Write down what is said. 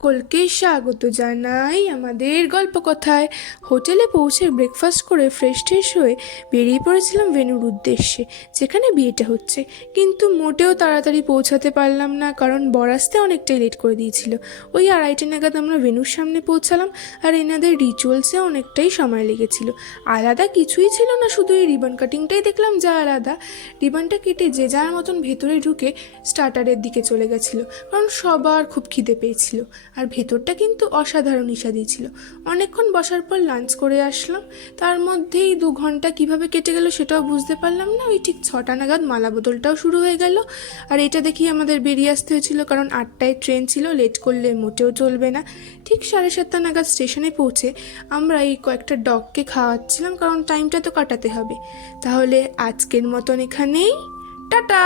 সকলকে স্বাগত জানাই আমাদের গল্প কথায়। হোটেলে পৌঁছে ব্রেকফাস্ট করে ফ্রেশ হয়ে বেরিয়ে পড়েছিলাম ভেন্যুর উদ্দেশ্যে, যেখানে বিয়েটা হচ্ছে। কিন্তু মোটেও তাড়াতাড়ি পৌঁছাতে পারলাম না, কারণ বর আসতে অনেকটাই লেট করে দিয়েছিল। ওই 2:30 নাগাদ আমরা ভেন্যুর সামনে পৌঁছালাম, আর এনাদের রিচুয়ালসে অনেকটাই সময় লেগেছিল। আলাদা কিছুই ছিল না, শুধু এই রিবন কাটিংটাই দেখলাম যা আলাদা। রিবনটা কেটে যে যার মতন ভেতরে ঢুকে স্টার্টারের দিকে চলে গেছিলো, কারণ সবার খুব খিদে পেয়েছিল। আর ভেতরটা কিন্তু অসাধারণ ইস্বাদি ছিল। অনেকক্ষণ বসার পর লাঞ্চ করে আসলাম। তার মধ্যেই 2 ঘন্টা কিভাবে কেটে গেল সেটাও বুঝতে পারলাম না। ওই ঠিক 6টা নাগাদ মালা বদলটাও শুরু হয়ে গেল। আর এটা দেখি আমাদের বেরিয়ে আসতে হয়েছিল, কারণ 8টায় ট্রেন ছিল, লেট করলে মোটেও চলবে না। ঠিক 7:30 নাগাদ স্টেশনে পৌঁছে আমরা এই কয়েকটা ডগকে খাওয়াচ্ছিলাম, কারণ টাইমটা তো কাটাতে হবে। তাহলে আজকের মতন এখানেই টাটা।